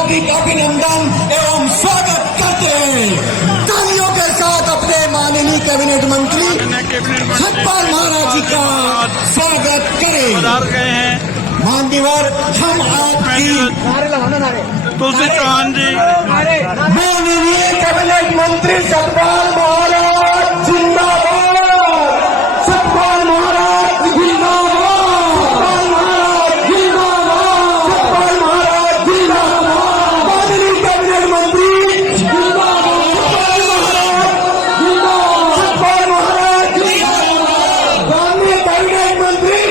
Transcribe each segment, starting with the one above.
हार्दिक अभिनंदन एवं स्वागत करते हैं। तालियों के साथ अपने माननीय कैबिनेट मंत्री सतपाल महाराज जी का स्वागत करें। मान्यवर, हम आपकी तुलसी चौहान जी, माननीय कैबिनेट मंत्री सतपाल महाराज जिंदाबाद, सतपाल महाराज जिंदाबाद, सतपाल महाराज जिंदाबाद, सतपाल महाराज जिंदाबाद, माननीय कैबिनेट मंत्री जिंदाबाद, सतपाल महाराज जिंदाबाद, माननीय कैबिनेट मंत्री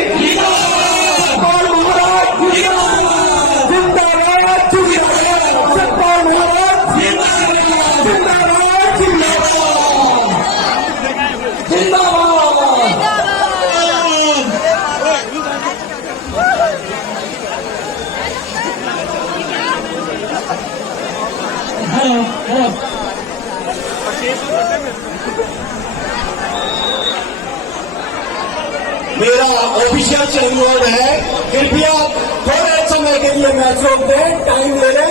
सतपाल महाराज जिंदाबाद, सतपाल महाराज मेरा ऑफिशियल चैनल है, कृपया थोड़े समय के लिए मैच रोक दें, टाइम ले लें और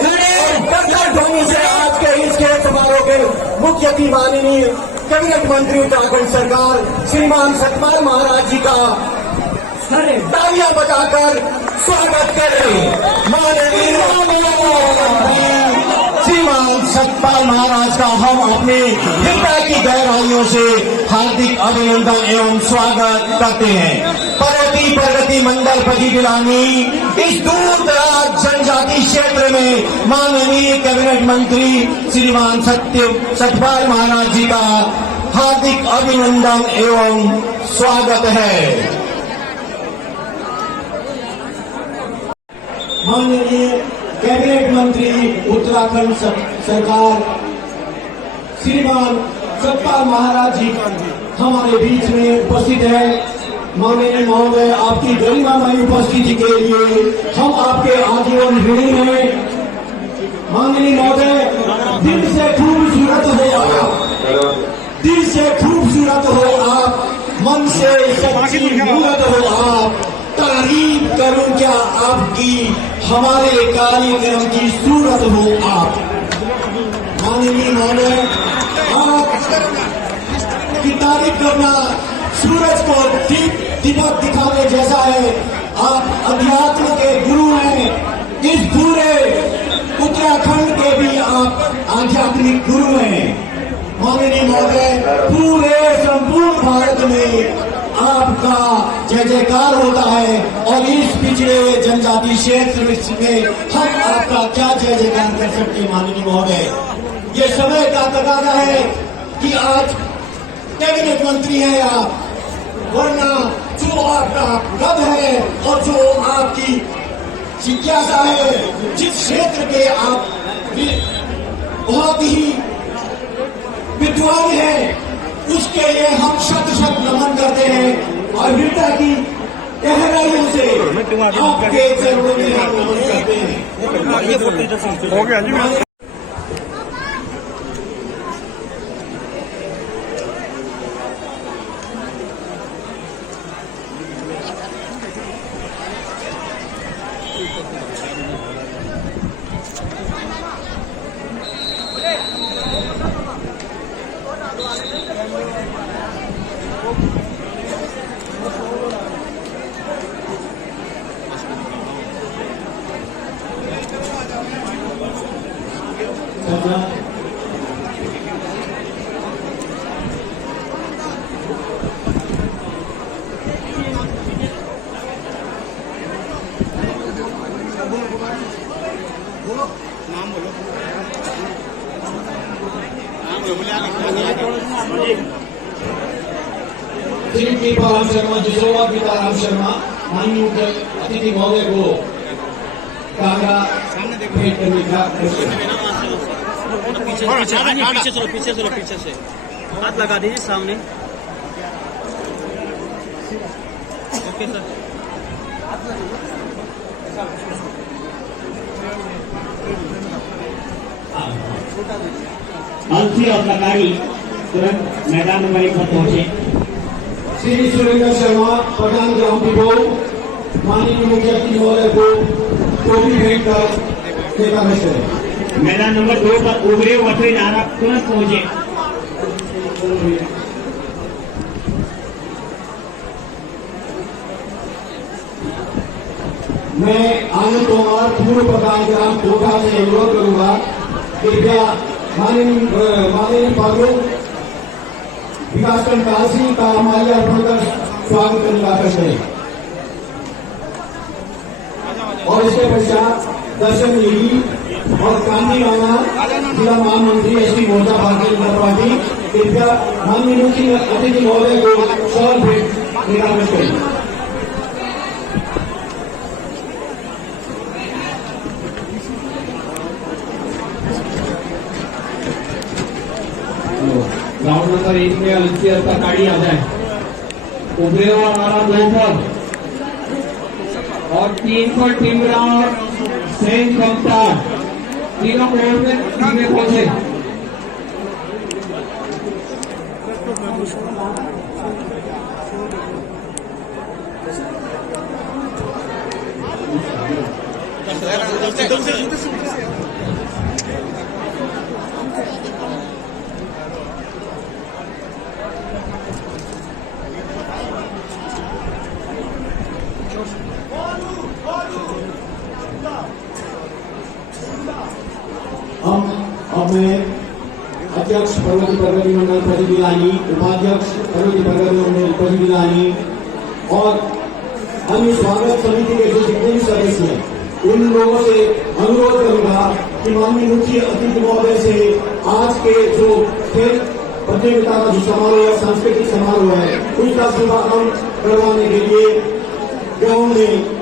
प्रखर ध्वनि से आज के इस खेल समारोह के मुख्य अतिथि माननीय कैबिनेट मंत्री उत्तराखंड सरकार श्रीमान सतपाल महाराज जी का तालियां बजाकर स्वागत करें। माननीय श्रीमान सतपाल महाराज का हम अपने हृदय की गहराइयों से हार्दिक अभिनंदन एवं स्वागत करते हैं। पर्वती प्रगति मंडल पतिगिलानी इस दूर दराज जनजाति क्षेत्र में माननीय कैबिनेट मंत्री श्रीमान सतपाल महाराज जी का हार्दिक अभिनंदन एवं स्वागत है। माननीय कैबिनेट मंत्री उत्तराखंड सरकार श्रीमान सतपाल महाराज जी हमारे बीच में उपस्थित है। माननीय महोदय, आपकी गरिमामयी उपस्थिति के लिए हम आपके आजीवन ऋणी हैं। माननीय महोदय, दिल से खूबसूरत हो आप, दिल से खूबसूरत हो आप, मन से सच्ची मूरत हो आप, तारीफ करूं क्या आपकी, हमारे कार्यक्रम की सूरत हो आप। माननीय महोदय, आप की तारीफ करना सूरज को दीपक दिखाने जैसा है। आप अध्यात्म के गुरु हैं, इस पूरे उत्तराखंड के भी आप आध्यात्मिक गुरु हैं। माननीय महोदय, पूरे संपूर्ण भारत में आपका जय जयकार होता है और इस पिछड़े जनजाति क्षेत्र में हम आपका क्या जय जयकार कर सकते हैं। माननीय महोदय, ये समय का तकाजा है कि आज कैबिनेट मंत्री हैं आप, वरना जो आपका कद है और जो आपकी जिज्ञासा है, जिस क्षेत्र के आप बहुत ही विद्वान हैं, उसके लिए हम शत शत नमन करते हैं और हृदय की गहराइयों से आपके चरणों में हम नमन करते हैं। हो गया जी। श्री कृपाराम शर्मा, जसोवा कृपाराम शर्मा, माननीय मुख्य अतिथि महोदय को कांगड़ा भेंट करने का पीछे से हाथ लगा दीजिए सामने। Okay sir. अलसी और लकारी तुरंत मैदान नंबर 1 पर पहुंचे। श्री सुरेंद्र शर्मा, प्रधान ग्राम पिपो, माननीय मुख्य अतिथि महोदय को टोपी भेंट कर प्रवेश करें। मैदान नंबर 2 पर उभरे वफे नारा तुरंत पहुंचे। मैं आनंद कुमार पूर्व प्रधान ग्राम कोटा से अनुरोध करूंगा कृपया माननीय पार्लो विकासखंड काशी का माल्या अर्पण कर स्वागत करने का आग्रह करें और इसके पश्चात दर्शन नेगी और कांति राणा जिला महामंत्री एसटी मोर्चा भारतीय जनता पार्टी कृपया माननीय मुख्य अतिथि महोदय को शॉल भेंट करने का आग्रह करें। राउंड नंबर 1 में अलसियत का गाड़ी आ जाए। उभरे हुआ नारा 2 पर और 3 पर टिमरा और सेन कमता तीनों ओर में पहुंचे। अब मैं अध्यक्ष प्रगति मंडल प्रतिदिलानी, उपाध्यक्ष प्रगति मंडल प्रतिदिलानी और अन्य स्वागत समिति के जो जितने भी सदस्य हैं उन लोगों से अनुरोध करूंगा कि माननीय मुख्य अतिथि महोदय से आज के जो खेल प्रतियोगिता का जो समारोह है, सांस्कृतिक समारोह है, उसका शुभारंभ करवाने के लिए ग्राउंड में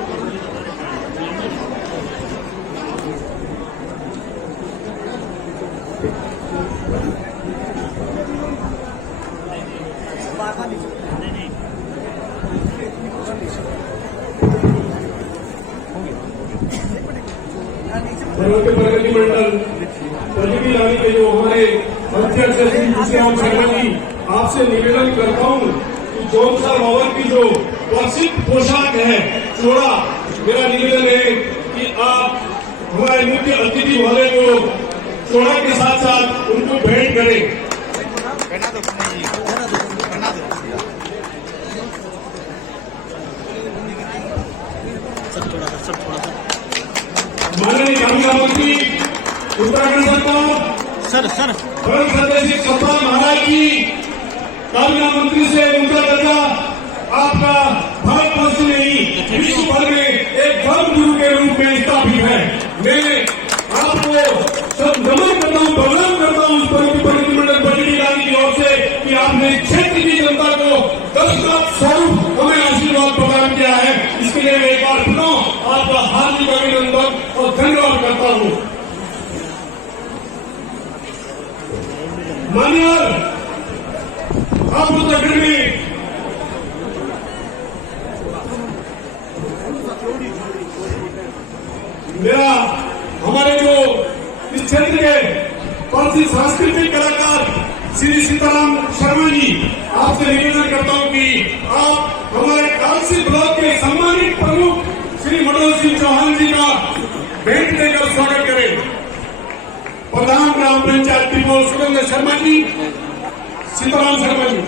प्रगति मंडल प्रतिनिधि लाने के जो हमारे अध्यक्ष श्री तुलसीराम शर्मा जी, आपसे निवेदन करता हूँ कि जौनसर मावल की जो प्रसिद्ध पोशाक है चोड़ा, मेरा निवेदन है कि आप हमारे मुख्य अतिथि महोदय को चोड़ा के साथ साथ उनको भेंट करें। माननीय कानून मंत्री उत्तराखंड सरकार भरत सत्यशील सत्पाल महाराज की कानून मंत्री से उनका दर्जा आपका भारत वर्ष नहीं विश्व भर में एक धर्म गुरु के रूप में स्थापित है। मैं आपको सब नमन करता हूँ, प्रणाम करता हूँ उस प्रतिनिधिमंडल प्रतिनिधि की ओर से कि आपने क्षेत्र की जनता को 10 लाख स्वरूप हमें आशीर्वाद प्रदान किया है। इसके लिए मैं एक बार पुनः आपका हार्दिक अभिनंदन और धन्यवाद करता हूँ। मान्यवर, आप उत्तराखंड में मेरा हमारे जो इस क्षेत्र के प्रसिद्ध सांस्कृतिक कलाकार श्री सीताराम शर्मा जी, आपसे निवेदन करता हूं कि आप हमारे कालसी ब्लॉक के सम्मानित प्रमुख श्री मनोज सिंह चौहान जी का भेंट देकर स्वागत करें। प्रधान ग्राम पंचायत त्रिपोल सुरेंद्र शर्मा जी, सीताराम शर्मा जी।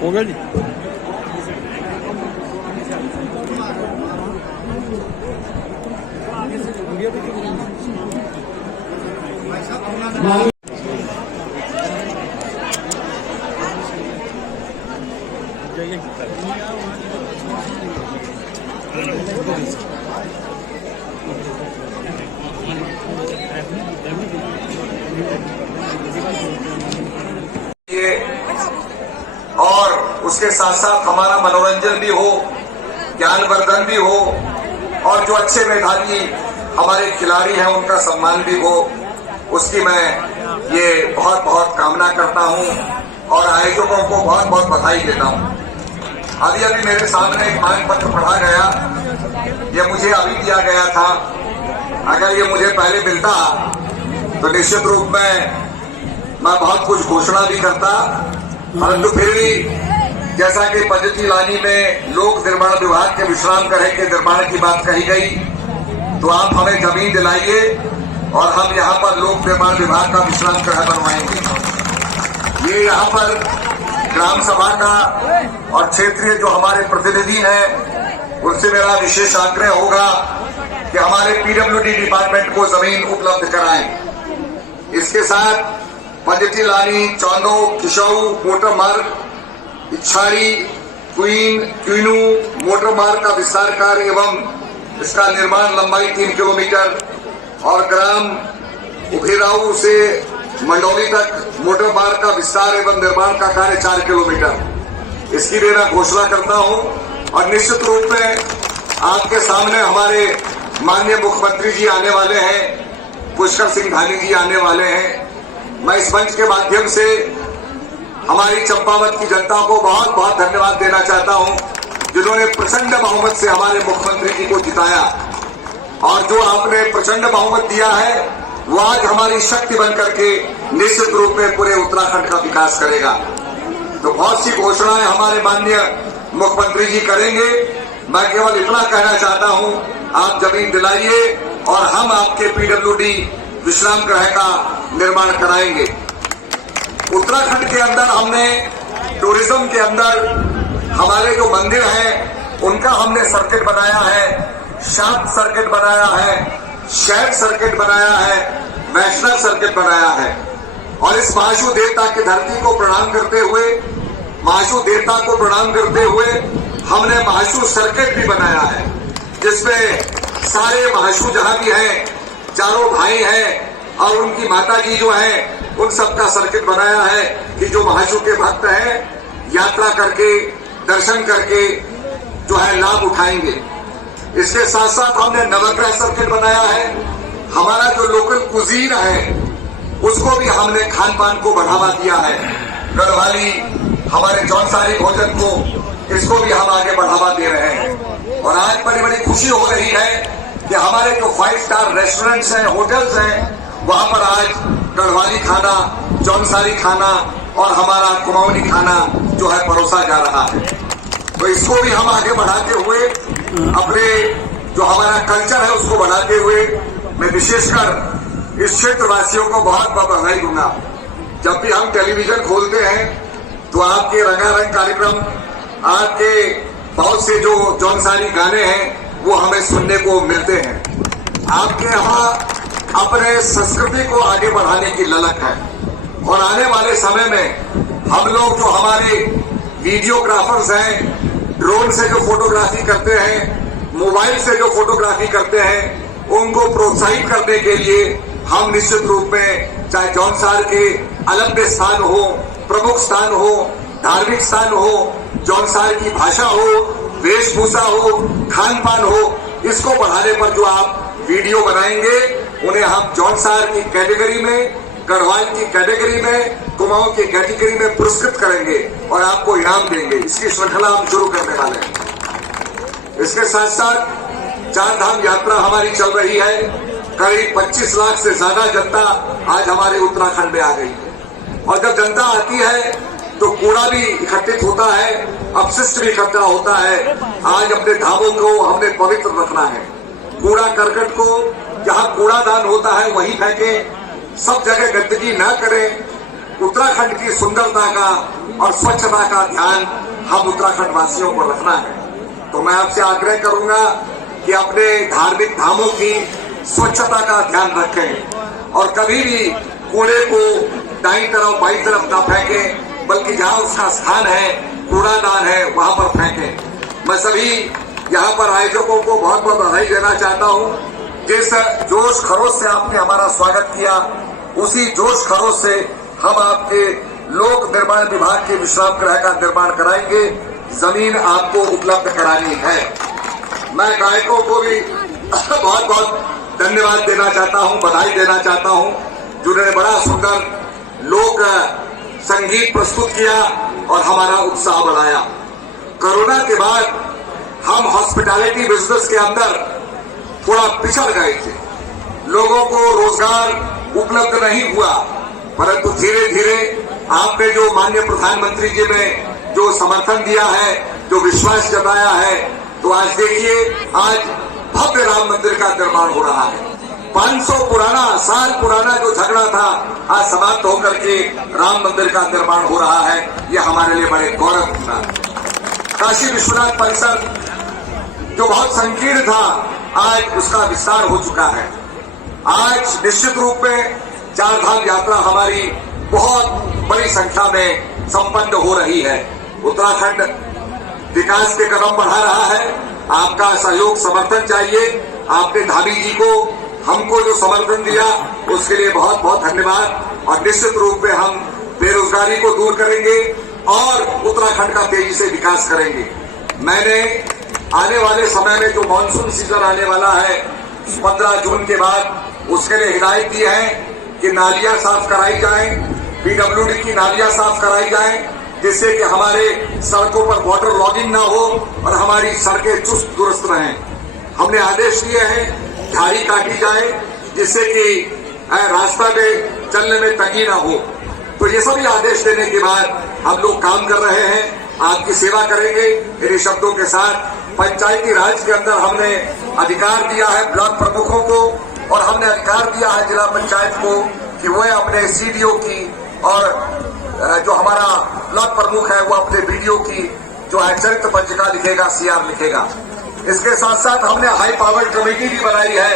हो गया जी। और उसके साथ साथ हमारा मनोरंजन भी हो, ज्ञानवर्धन भी हो और जो अच्छे मेधावी हमारे खिलाड़ी हैं उनका सम्मान भी हो, उसकी मैं ये बहुत बहुत कामना करता हूं और आयोजकों को बहुत बहुत बधाई देता हूं। अभी अभी मेरे सामने एक मांग पत्र पढ़ा गया, ये मुझे अभी दिया गया था। अगर ये मुझे पहले मिलता तो निश्चित रूप में मैं बहुत कुछ घोषणा भी करता, परंतु फिर भी जैसा कि पंजती लानी में लोक निर्माण विभाग के विश्राम गृह के निर्माण की बात कही गई, तो आप हमें जमीन दिलाइए और हम यहाँ पर लोक निर्माण विभाग का विश्राम गृह बनवाएंगे। ये यहाँ पर ग्राम सभा का और क्षेत्रीय जो हमारे प्रतिनिधि हैं उनसे मेरा विशेष आग्रह होगा कि हमारे पीडब्ल्यूडी डिपार्टमेंट को जमीन उपलब्ध कराएं। इसके साथ पंजती लानी, चौंदो, किशोऊ मोटर मार्ग, इच्छाड़ी, क्वीनू मोटर मार्ग का विस्तार कार्य एवं इसका निर्माण लंबाई 3 किलोमीटर और ग्राम उभेराऊ से मंडौली तक मोटर मार्ग का विस्तार एवं निर्माण का कार्य 4 किलोमीटर, इसकी भी मैं घोषणा करता हूं। और निश्चित रूप में आपके सामने हमारे माननीय मुख्यमंत्री जी आने वाले हैं, पुष्कर सिंह धामी जी आने वाले हैं। मैं इस मंच के माध्यम से हमारी चंपावत की जनता को बहुत बहुत धन्यवाद देना चाहता हूं, जिन्होंने प्रचंड बहुमत से हमारे मुख्यमंत्री जी को जिताया। और जो आपने प्रचंड बहुमत दिया है वो आज हमारी शक्ति बनकर के निश्चित रूप में पूरे उत्तराखंड का विकास करेगा। तो बहुत सी घोषणाएं हमारे माननीय मुख्यमंत्री जी करेंगे। मैं केवल इतना कहना चाहता हूं, आप जमीन दिलाइए और हम आपके पीडब्ल्यूडी विश्राम गृह का निर्माण कराएंगे। उत्तराखंड के अंदर हमने टूरिज्म के अंदर हमारे जो मंदिर हैं उनका हमने सर्किट बनाया है, शाक्त सर्किट बनाया है, शैव सर्किट बनाया है, वैष्णव सर्किट बनाया है। और इस महाशु देवता की धरती को प्रणाम करते हुए, महाशु देवता को प्रणाम करते हुए हमने महाशु सर्किट भी बनाया है, जिसमें सारे महाशु जहां भी हैं, चारों भाई हैं और उनकी माता जी जो हैं, उन सबका सर्किट बनाया है कि जो महाशु के भक्त हैं यात्रा करके, दर्शन करके जो है लाभ उठाएंगे। इसके साथ साथ हमने नवग्रह सर्किट बनाया है। हमारा जो लोकल कुजीन है उसको भी हमने खान पान को बढ़ावा दिया है। गढ़वाली हमारे जौनसारी भोजन को, इसको भी हम आगे बढ़ावा दे रहे हैं। और आज बड़ी बड़ी खुशी हो रही है कि हमारे जो 5 स्टार रेस्टोरेंट्स हैं, होटल्स हैं, वहां पर आज गढ़वाली खाना, जौनसारी खाना और हमारा कुमाऊनी खाना जो है परोसा जा रहा है। तो इसको भी हम आगे बढ़ाते हुए अपने जो हमारा कल्चर है उसको बढ़ाते हुए मैं विशेषकर इस क्षेत्र वासियों को बहुत बहुत बधाई दूंगा। जब भी हम टेलीविजन खोलते हैं तो आपके रंगारंग कार्यक्रम, आपके बहुत से जो जौनसारी गाने हैं वो हमें सुनने को मिलते हैं। आपके यहाँ अपने संस्कृति को आगे बढ़ाने की ललक है। और आने वाले समय में हम लोग जो हमारे वीडियोग्राफर्स हैं, ड्रोन से जो फोटोग्राफी करते हैं, मोबाइल से जो फोटोग्राफी करते हैं, उनको प्रोत्साहित करने के लिए हम निश्चित रूप में चाहे जौनसार के अलग स्थान हो, प्रमुख स्थान हो, धार्मिक स्थान हो, जौनसार की भाषा हो, वेशभूषा हो, खान पान हो, इसको बढ़ाने पर जो आप वीडियो बनाएंगे उन्हें हम जौनसार की कैटेगरी में, गढ़वाल की कैटेगरी में, कुमाऊं की कैटेगरी में पुरस्कृत करेंगे और आपको इनाम देंगे। इसकी श्रृंखला हम शुरू करने वाले हैं। इसके साथ साथ 4 धाम यात्रा हमारी चल रही है। करीब 25 लाख से ज्यादा जनता आज हमारे उत्तराखंड में आ गई है। और जब जनता आती है तो कूड़ा भी इकट्ठित होता है, अपशिष्ट भी इकट्ठा होता है। आज अपने धामों को हमने पवित्र रखना है। कूड़ा करकट को जहां कूड़ादान होता है वहीं फेंकें, सब जगह गंदगी न करें। उत्तराखंड की सुंदरता का और स्वच्छता का ध्यान हम उत्तराखंड वासियों को रखना है। तो मैं आपसे आग्रह करूंगा कि अपने धार्मिक धामों की स्वच्छता का ध्यान रखें और कभी भी कूड़े को दाईं तरफ बाईं तरफ न फेंकें, बल्कि जहां उसका स्थान है, कूड़ादान है, वहां पर फेंकें। मैं सभी यहाँ पर आयोजकों को बहुत बहुत बधाई देना चाहता हूँ। जिस जोश खरोश से आपने हमारा स्वागत किया, उसी जोश खरोश से हम आपके लोक निर्माण विभाग के विश्राम गृह का निर्माण कराएंगे। जमीन आपको उपलब्ध करानी है। मैं गायकों को भी बहुत बहुत धन्यवाद देना चाहता हूं, बधाई देना चाहता हूं, जिन्होंने बड़ा सुंदर लोक संगीत प्रस्तुत किया और हमारा उत्साह बढ़ाया। कोरोना के बाद हम हॉस्पिटैलिटी बिजनेस के अंदर थोड़ा पिछड़ गए थे, लोगों को रोजगार उपलब्ध नहीं हुआ, परंतु धीरे धीरे आपने जो माननीय प्रधानमंत्री जी ने जो समर्थन दिया है, जो विश्वास जताया है, तो आज देखिए आज भव्य राम मंदिर का निर्माण हो रहा है। 500 साल पुराना जो झगड़ा था आज समाप्त होकर के राम मंदिर का निर्माण हो रहा है। यह हमारे लिए बड़े गौरव की बात है। काशी विश्वनाथ परिसर जो बहुत संकीर्ण था, आज उसका विस्तार हो चुका है। आज निश्चित रूप में 4 धाम यात्रा हमारी बहुत बड़ी संख्या में संपन्न हो रही है। उत्तराखंड विकास के कदम बढ़ा रहा है, आपका सहयोग समर्थन चाहिए। आपने धामी जी को हमको जो समर्थन दिया उसके लिए बहुत बहुत धन्यवाद। और निश्चित रूप में हम बेरोजगारी को दूर करेंगे और उत्तराखंड का तेजी से विकास करेंगे। मैंने आने वाले समय में जो मानसून सीजन आने वाला है 15 जून के बाद, उसके लिए हिदायत दी है कि नालियां साफ कराई जाएं, पीडब्ल्यूडी की नालियां साफ कराई जाएं, जिससे कि हमारे सड़कों पर वाटर लॉगिंग ना हो और हमारी सड़कें चुस्त दुरुस्त रहें। हमने आदेश दिए हैं झाड़ी काटी जाए, जिससे कि रास्ता में चलने में तंगी ना हो। तो ये सभी आदेश देने के बाद हम लोग काम कर रहे हैं, आपकी सेवा करेंगे। इन शब्दों के साथ पंचायती राज के अंदर हमने अधिकार दिया है ब्लॉक प्रमुखों को, और हमने अधिकार दिया है जिला पंचायत को कि वो अपने सीडीओ की और जो हमारा ब्लॉक प्रमुख है वो अपने बीडीओ की जो है चरित्र पंजिका लिखेगा, सीआर लिखेगा। इसके साथ साथ हमने हाई पावर्ड कमेटी भी बनाई है,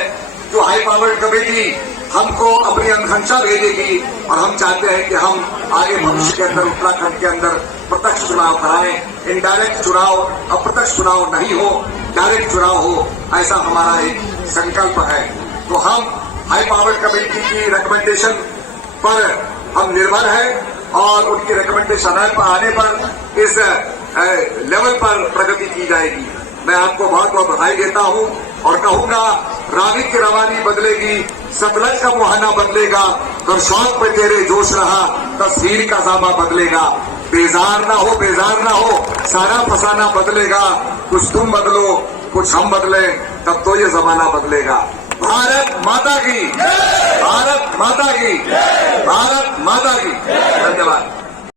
जो हाई पावर्ड कमेटी हमको अपनी अनुशंसा भेजेगी और हम चाहते हैं कि हम आगे भविष्य के अंदर उत्तराखंड के अंदर प्रत्यक्ष चुनाव कराएं। इनडायरेक्ट चुनाव, अप्रत्यक्ष चुनाव नहीं हो, डायरेक्ट चुनाव हो, ऐसा हमारा एक संकल्प है। तो हम हाई पावर्ड कमेटी की रिकमेंडेशन पर हम निर्भर हैं और उनकी रिकमेंडेशन आने पर इस लेवल पर प्रगति की जाएगी। मैं आपको बहुत बहुत बधाई देता हूं और कहूंगा रागी की रवानी बदलेगी, सतलज का मुहाना बदलेगा, कर शौक पे तेरे जोश रहा, तस्वीर का जामा बदलेगा। बेजार ना हो, बेजार ना हो, सारा फसाना बदलेगा। कुछ तुम बदलो, कुछ हम बदले, तब तो ये जमाना बदलेगा। भारत माता की, भारत माता की, भारत माता की। धन्यवाद।